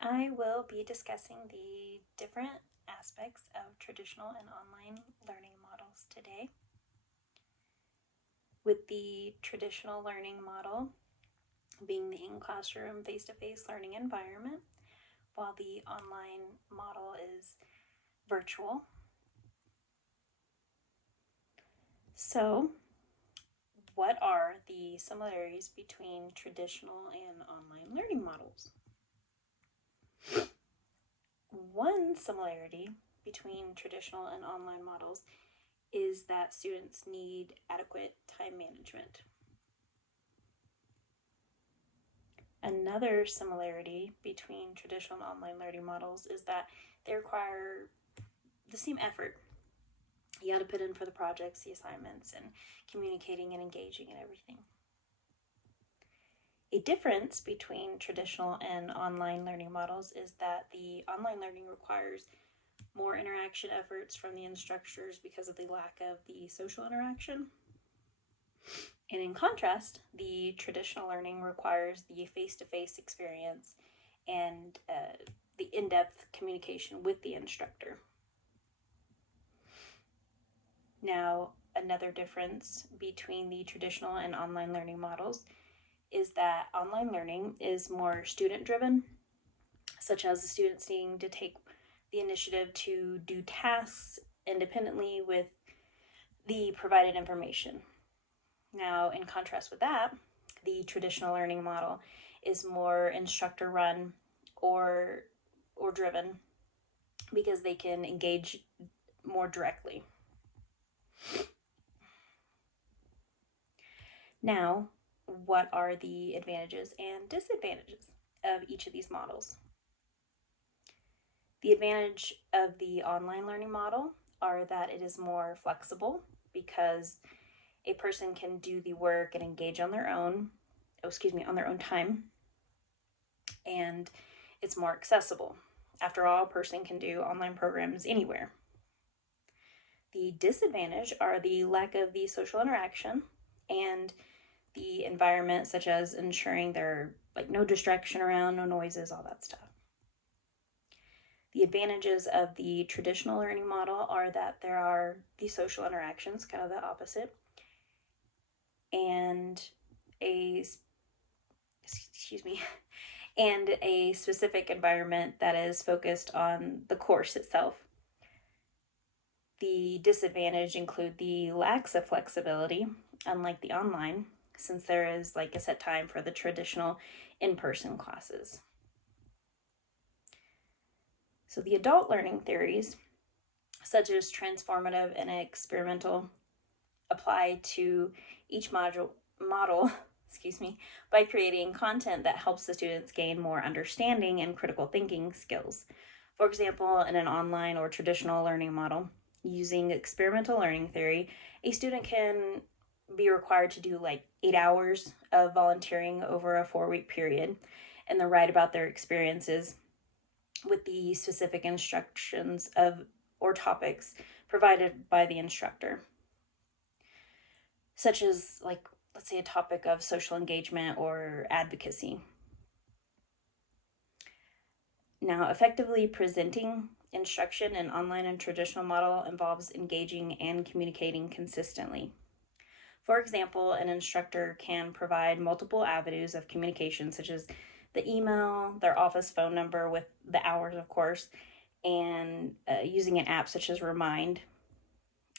I will be discussing the different aspects of traditional and online learning models today. With the traditional learning model being the in-classroom, face-to-face learning environment, while the online model is virtual. So, what are the similarities between traditional and online learning models? One similarity between traditional and online models is that students need adequate time management. Another similarity between traditional and online learning models is that they require the same effort. You got to put in for the projects, the assignments, and communicating and engaging and everything. A difference between traditional and online learning models is that the online learning requires more interaction efforts from the instructors because of the lack of the social interaction. And in contrast, the traditional learning requires the face-to-face experience and the in-depth communication with the instructor. Now, another difference between the traditional and online learning models is that online learning is more student-driven, such as the students needing to take the initiative to do tasks independently with the provided information. Now, in contrast with that, the traditional learning model is more instructor-run or driven because they can engage more directly. Now, what are the advantages and disadvantages of each of these models? The advantage of the online learning model are that it is more flexible because a person can do the work and engage on their own time, and it's more accessible. After all, a person can do online programs anywhere. The disadvantage are the lack of the social interaction and the environment, such as ensuring there are no distraction around, no noises, all that stuff. The advantages of the traditional learning model are that there are the social interactions, kind of the opposite, and a specific environment that is focused on the course itself. The disadvantage include the lack of flexibility, unlike the online, since there is a set time for the traditional in-person classes. So the adult learning theories, such as transformative and experimental, apply to each model by creating content that helps the students gain more understanding and critical thinking skills. For example, in an online or traditional learning model, using experimental learning theory, a student can be required to do 8 hours of volunteering over a 4-week period and then write about their experiences with the specific instructions or topics provided by the instructor, such as let's say a topic of social engagement or advocacy. Now, effectively presenting instruction in online and traditional model involves engaging and communicating consistently. For example, an instructor can provide multiple avenues of communication, such as the email, their office phone number with the hours, of course, and using an app such as Remind.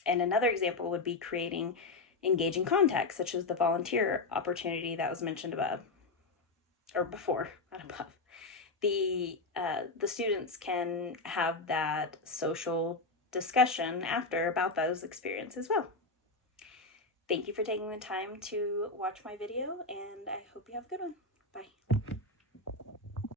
And another example would be creating engaging contacts, such as the volunteer opportunity that was mentioned above, or before, not above. The students can have that social discussion after about those experiences as well. Thank you for taking the time to watch my video, and I hope you have a good one. Bye.